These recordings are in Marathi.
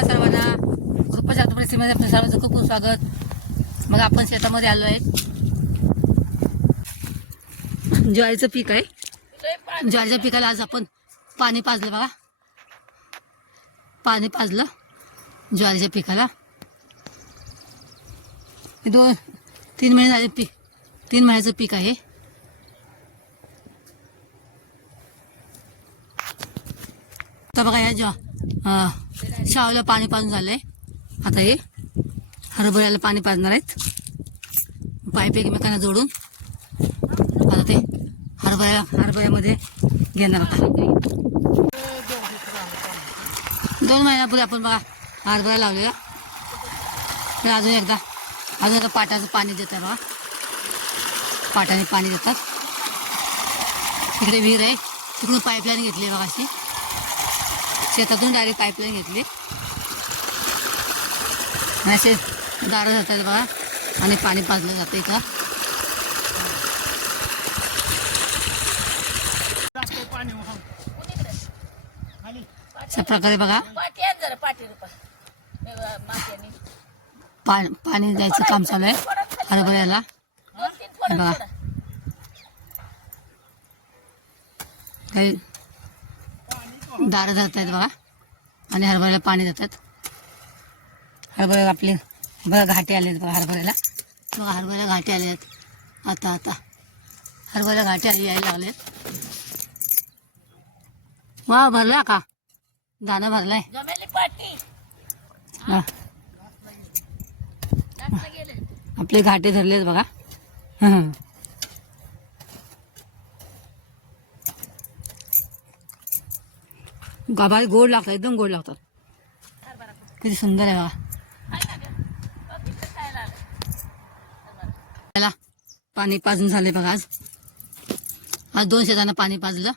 नमस्कार सर्वांना. कृपा प्रेसीमध्ये आपल्या सर्वांचं खूप खूप स्वागत. मग आपण शेतामध्ये आलो आहे ज्वारीचं पीक आहे. ज्वारीच्या पिकाला आज आपण पाणी पाजलं बघा. पाणी पाजलं ज्वारीच्या पिकाला. दोन तीन महिने झाले पीक. तीन महिन्याचं पीक आहे. तर बघा या ज्वा शाळेला पाणी पाजून झालंय. आता हे हरभऱ्याला पाणी पाजणार आहेत. पाईप एकमेकांना जोडून. आता ते हरभऱ्या हरभऱ्यामध्ये घेणार आता. दोन महिन्यापूर्वी आपण बघा हरभरा लावलेला. तर अजून एकदा अजून एकदा पाटाचं पाणी देतात बघा. पाटाने पाणी देतात. इकडे विहीर आहे. तिकडून पाईपलाईन घेतली आहे बघा अशी. शेतातून डायरेक्ट पाईपलाईन घेतली. असे दारं जातात बघा. आणि पाणी पाजलं जातं इथं. अशा प्रकारे बघा. पा- पाणी द्यायचं काम चालू आहे. हरभऱ्याला बघा. काही दारं धरत आहेत बघा. आणि हरभऱ्याला पाणी देतात. हरभऱ्याला आपले बघा घाटे आले आहेत बघा हरभऱ्याला. बघा हरभऱ्याला घाटे आले आहेत आता आता. हरभऱ्याला घाटे आले यायला लागलेत वा भरला का? दाणं भरलाय. हा. आपले घाटे धरलेत बघा. गाभारी गोड लागतात एकदम गोड लागतात. किती सुंदर आहे बघा. त्याला पाणी पाजून झाले बघा आज. आज दोन शेतांना पाणी पाजलं.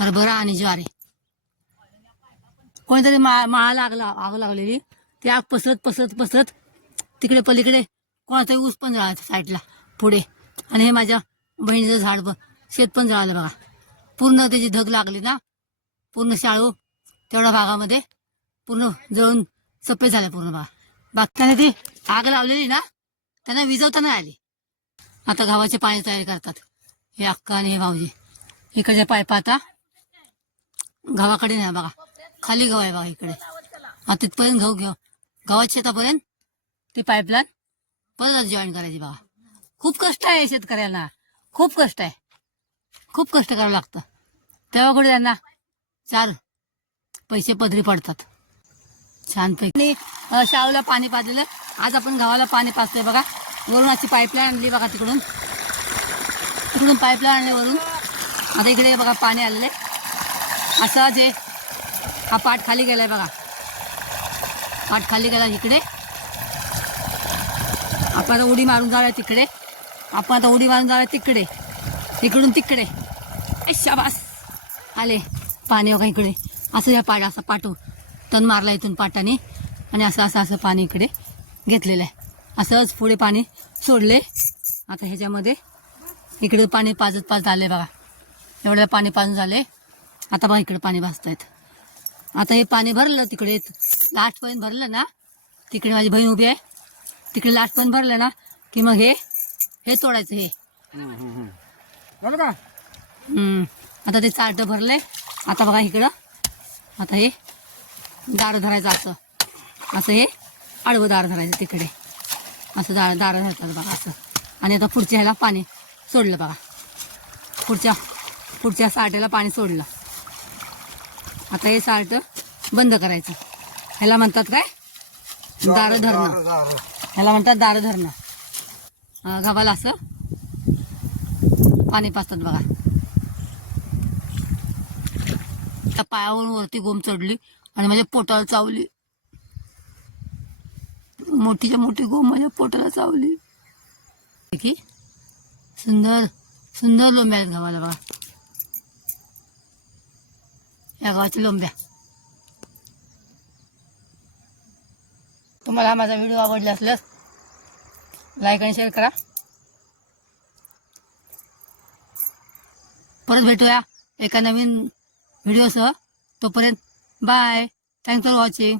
हरभरा आणि ज्वारी. कोणीतरी मा माळा लागला आग लागलेली. ती आग पसरत पसरत पसरत तिकडे पलीकडे कोणाचाही ऊस पण जळाला साईडला. पुढे. आणि हे माझ्या बहिणीचं झाड पण शेत पण जळालं बघा. पूर्ण त्याची धग लागली ना पूर्ण शाळू तेवढ्या भागामध्ये पूर्ण जळून सप्पे झाले पूर्ण भाग. बाकी ती आग लावलेली ना त्यांना विजवता नाही आली. आता गव्हाचे पाणी तयारी करतात हे अक्का आणि हे भाऊजी. इकडचे पाईप आता गावाकडे नाही बघा खाली गव आहे बघा इकडे. आता तिथपर्यंत गहू घेऊ. गव्हाच्या शेतापर्यंत ती पाईपलाईन परत जॉईन करायची बघा. खूप कष्ट आहे शेतकऱ्यांना खूप कष्ट आहे. खूप कष्ट करावं लागतं. तेव्हा कुठे त्यांना चार पैसे पदरी पडतात. छानपैकी. शाळूला पाणी पाजलेलं. आज आपण गव्हाला पाणी पाजतोय बघा. वरून अशी पाईपलाईन आणली बघा तिकडून. तिकडून पाईपलाईन आणली वरून. आता इकडे बघा पाणी आलेलं. आहे असं जे हा पाठ खाली गेलाय बघा. पाठ खाली गेला इकडे. आपण आता उडी मारून जाऊया तिकडे. आपण आता उडी मारून जाऊया तिकडे. इकडून तिकडे. शाबास आले पाणी बघा इकडे. असं या पाडा असं पाटू तण मारला इथून पाटाने. आणि असं असं असं पाणी इकडे घेतलेलं आहे. असंच पुढे पाणी सोडले. आता ह्याच्यामध्ये इकडे पाणी पाजत पाजत आले बघा. एवढं पाणी पाजून झाले आता बघा इकडे पाणी भाजतायत आता हे पाणी भरलं तिकडे. लास्टपर्यंत भरलं ना. तिकडे माझी बहीण उभी आहे. तिकडे लास्टपर्यंत भरलं ना की मग हे हे तोडायचं हे. आता ते चार्ट भरलंय. आता बघा इकडं. आता हे दार धरायचं असं. असं हे आडवं दार धरायचं तिकडे. असं दार दार धरतात बघा असं. आणि आता पुढच्या ह्याला पाणी सोडलं बघा. पुढच्या पुढच्या साठ्याला पाणी सोडलं. आता हे साल्ट बंद करायचं. ह्याला म्हणतात काय? दारं धरणं. ह्याला म्हणतात दारं धरणं. गव्हाला असं. पाणी पाजतात बघा. त्या पायावरून वरती गोम चढली आणि माझ्या पोटाला चावली. मोठीच्या मोठी गोम माझ्या पोटाला चावली. की सुंदर सुंदर लोंब्या आहेत गावाला बघा. या गावाच्या लोंब्या. तुम्हाला हा माझा व्हिडिओ आवडला असल्यास लाईक आणि शेअर करा. परत भेटूया एका नवीन व्हिडिओसह तोपर्यंत बाय थँक्स फॉर वॉचिंग